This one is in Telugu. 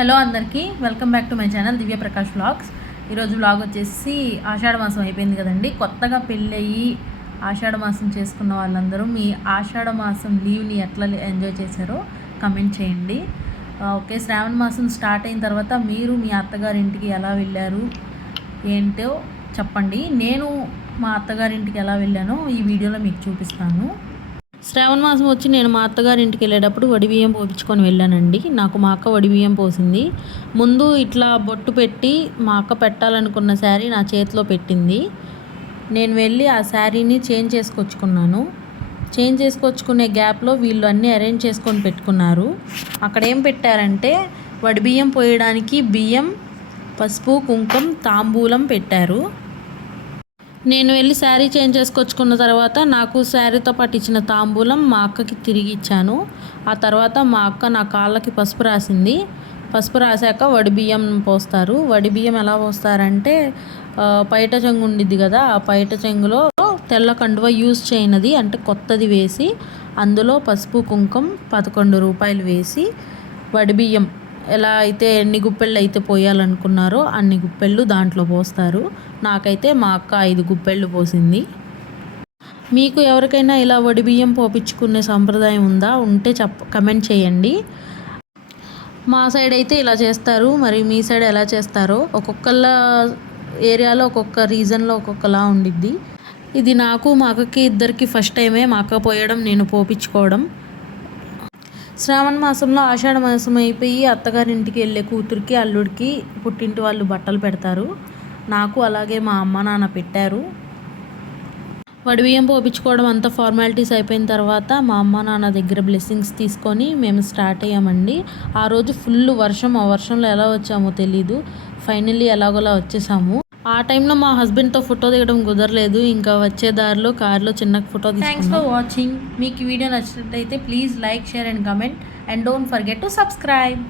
హలో అందరికీ. Welcome back to my channel Divya Prakash vlogs ఈరోజు వ్లాగ్ వచ్చేసి ఆషాఢ మాసం అయిపోయింది కదండి. కొత్తగా పెళ్ళయి ఆషాఢ మాసం చేసుకున్న వాళ్ళందరూ మీ ఆషాఢ మాసం లీవ్ని ఎట్లా ఎంజాయ్ చేశారో కమెంట్ చేయండి. ఓకే శ్రావణ మాసం స్టార్ట్ అయిన తర్వాత మీరు మీ అత్తగారింటికి ఎలా వెళ్ళారు ఏంటో చెప్పండి. నేను మా అత్తగారింటికి ఎలా వెళ్ళానో ఈ వీడియోలో మీకు చూపిస్తాను. శ్రావణ మాసం వచ్చి నేను మా అత్తగారి ఇంటికి వెళ్ళేటప్పుడు వడి బియ్యం పోపించుకొని వెళ్ళానండి. నాకు మా అక్క వడి బియ్యం పోసింది. ముందు ఇట్లా బొట్టు పెట్టి మా అక్క పెట్టాలనుకున్న శారీ నా చేతిలో పెట్టింది. నేను వెళ్ళి ఆ శారీని చేంజ్ చేసుకొచ్చుకున్నాను. చేంజ్ చేసుకొచ్చుకునే గ్యాప్లో వీళ్ళు అన్నీ అరేంజ్ చేసుకొని పెట్టుకున్నారు. అక్కడ ఏం పెట్టారంటే వడి బియ్యం పోయడానికి బియ్యం పసుపు కుంకుమ తాంబూలం పెట్టారు. నేను వెళ్ళి శారీ చేంజ్ చేసుకొచ్చుకున్న తర్వాత నాకు శారీతో పాటు ఇచ్చిన తాంబూలం మా అక్కకి తిరిగి ఇచ్చాను. ఆ తర్వాత మా అక్క నా కాళ్ళకి పసుపు రాసింది. పసుపు రాశాక వడి బియ్యం పోస్తారు. వడి బియ్యం ఎలా పోస్తారంటే పైట చెంగు ఉండిద్ది కదా ఆ పైట చెంగులో తెల్ల కండువ యూజ్ చేయనది అంటే కొత్తది వేసి అందులో పసుపు కుంకుమ పదకొండు రూపాయలు వేసి వడి బియ్యం ఎలా అయితే ఎన్ని గుప్పెళ్ళు అయితే పోయాలనుకున్నారో అన్ని గుప్పెళ్ళు దాంట్లో పోస్తారు. నాకైతే మా అక్క ఐదు గుప్పెళ్ళు పోసింది. మీకు ఎవరికైనా ఇలా వడి బియ్యం పోపించుకునే సంప్రదాయం ఉందా? ఉంటే చెప్ప కమెంట్ చేయండి. మా సైడ్ అయితే ఇలా చేస్తారు. మరి మీ సైడ్ ఎలా చేస్తారో ఒక్కొక్కళ్ళ ఏరియాలో ఒక్కొక్క రీజన్లో ఒక్కొక్కలా ఉండిద్ది. ఇది నాకు మా అక్కకి ఇద్దరికి ఫస్ట్ టైమే. మా అక్క పోయడం నేను పోపించుకోవడం శ్రావణ మాసంలో ఆషాఢ మాసం అయిపోయి అత్తగారింటికి వెళ్ళే కూతురికి అల్లుడికి పుట్టింటి వాళ్ళు బట్టలు పెడతారు. నాకు అలాగే మా అమ్మ నాన్న పెట్టారు. వడిబియ్యం పోపించుకోవడం అంతా ఫార్మాలిటీస్ అయిపోయిన తర్వాత మా అమ్మ నాన్న దగ్గర బ్లెస్సింగ్స్ తీసుకొని మేము స్టార్ట్ అయ్యామండి. ఆ రోజు ఫుల్ వర్షం ఆ వర్షంలో ఎలా వచ్చామో తెలీదు. ఫైనల్లీ ఎలాగోలా వచ్చేసాము. ఆ టైంలో మా హస్బెండ్తో ఫోటో దిగడం కుదరలేదు. ఇంకా వచ్చే దారిలో కార్లో చిన్న ఫోటో థ్యాంక్స్ ఫర్ వాచింగ్ మీకు ఈ వీడియో నచ్చినట్లయితే please like share and comment and don't forget to subscribe